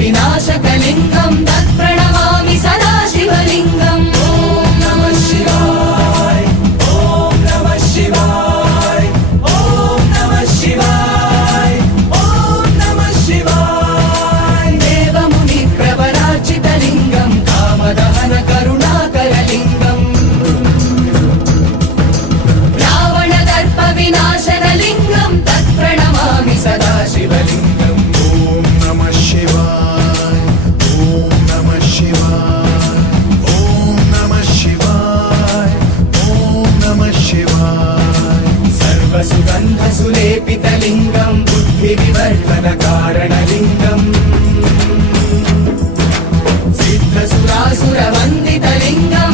विनाशकलिङ्गं तत्प्रणमामि सदा शिवलिङ्गम् ॐ नमः शिवाय ॐ नमः शिवाय ॐ नमः शिवाय ॐ नमः शिवाय देवमुनिप्रवरार्चितलिङ्गं कामदहन करुणाकरलिङ्गम् रावणदर्पविनाशनलिङ्गं तत्प्रणमामि सदा शिवलिङ्गम् सुलेपितलिङ्गं बुद्धिविवर्धनकारणलिङ्गम् सिद्धसुरासुरवन्दितलिङ्गम्